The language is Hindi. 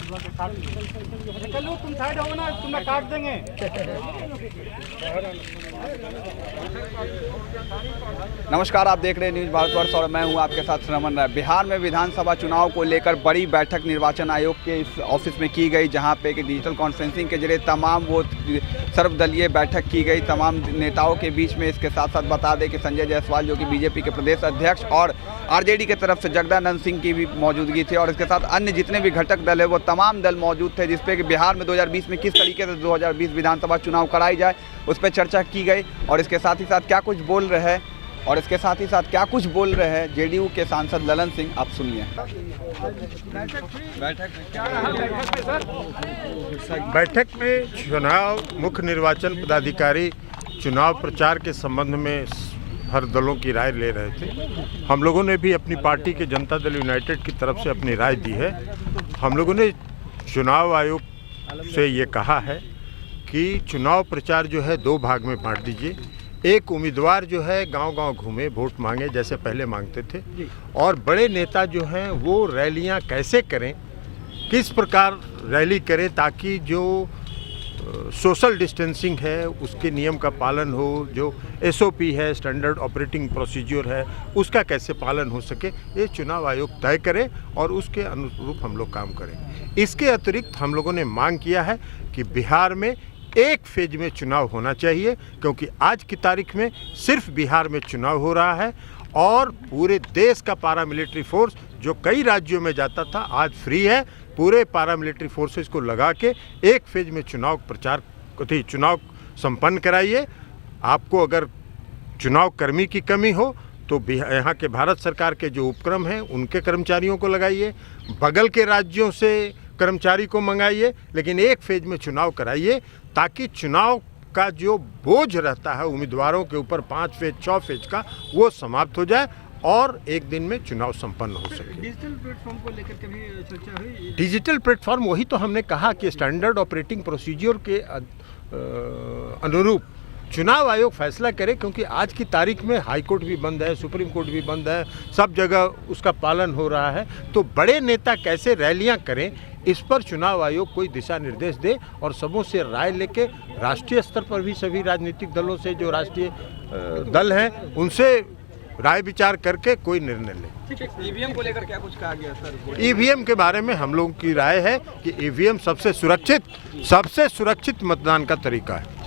चलो तुम साइड हो ना, तुम्हें काट देंगे। नमस्कार, आप देख रहे हैं न्यूज़ भारतवर्ष और मैं हूं आपके साथ श्रवण राय। बिहार में विधानसभा चुनाव को लेकर बड़ी बैठक निर्वाचन आयोग के इस ऑफिस में की गई, जहां पे कि डिजिटल कॉन्फ्रेंसिंग के जरिए तमाम वो सर्वदलीय बैठक की गई तमाम नेताओं के बीच में। इसके साथ साथ बता दें कि संजय जायसवाल जो कि बीजेपी के प्रदेश अध्यक्ष और आरजेडी के तरफ से जगदानंद सिंह की भी मौजूदगी थी, और इसके साथ अन्य जितने भी घटक दल है वो तमाम दल मौजूद थे, जिसपे कि बिहार में 2020 में किस तरीके से 2020 विधानसभा चुनाव कराई जाए उस पर चर्चा की गई। और इसके साथ ही साथ क्या कुछ बोल रहे हैं जेडीयू के सांसद ललन सिंह, आप सुनिए। बैठक में चुनाव मुख्य निर्वाचन पदाधिकारी चुनाव प्रचार के संबंध में हर दलों की राय ले रहे थे। हम लोगों ने भी अपनी पार्टी के जनता दल यूनाइटेड की तरफ से अपनी राय दी है। हम लोगों ने चुनाव आयोग से ये कहा है कि चुनाव प्रचार जो है 2 भाग में बांट दीजिए। एक उम्मीदवार जो है गांव-गांव घूमे, वोट मांगे जैसे पहले मांगते थे, और बड़े नेता जो हैं वो रैलियां कैसे करें, किस प्रकार रैली करें ताकि जो सोशल डिस्टेंसिंग है उसके नियम का पालन हो, जो एसओपी है स्टैंडर्ड ऑपरेटिंग प्रोसीजर है उसका कैसे पालन हो सके, ये चुनाव आयोग तय करे और उसके अनुरूप हम लोग काम करें। इसके अतिरिक्त हम लोगों ने मांग किया है कि बिहार में एक फेज में चुनाव होना चाहिए, क्योंकि आज की तारीख में सिर्फ बिहार में चुनाव हो रहा है और पूरे देश का पैरामिलिट्री फोर्स जो कई राज्यों में जाता था आज फ्री है। पूरे पैरामिलिट्री फोर्सेस को लगा के एक फेज में चुनाव संपन्न कराइए। आपको अगर चुनाव कर्मी की कमी हो तो यहाँ के भारत सरकार के जो उपक्रम हैं उनके कर्मचारियों को लगाइए, बगल के राज्यों से कर्मचारी को मंगाइए, लेकिन एक फेज में चुनाव कराइए ताकि चुनाव का जो बोझ रहता है उम्मीदवारों के ऊपर 5 फेज 6 फेज का, वो समाप्त हो जाए और एक दिन में चुनाव संपन्न हो सके। डिजिटल प्लेटफॉर्म को लेकर कभी चर्चा हुई? डिजिटल प्लेटफॉर्म वही तो हमने कहा कि स्टैंडर्ड ऑपरेटिंग प्रोसीजर के अनुरूप चुनाव आयोग फैसला करे, क्योंकि आज की तारीख में हाई कोर्ट भी बंद है, सुप्रीम कोर्ट भी बंद है, सब जगह उसका पालन हो रहा है। तो बड़े नेता कैसे रैलियां करें, इस पर चुनाव आयोग कोई दिशा निर्देश दे और सबों से राय लेके राष्ट्रीय स्तर पर भी सभी राजनीतिक दलों से जो राष्ट्रीय दल हैं उनसे राय विचार करके कोई निर्णय ले। ईवीएम को लेकर क्या कुछ कहा गया सर? ईवीएम के बारे में हम लोगों की राय है कि ईवीएम सबसे सुरक्षित मतदान का तरीका है।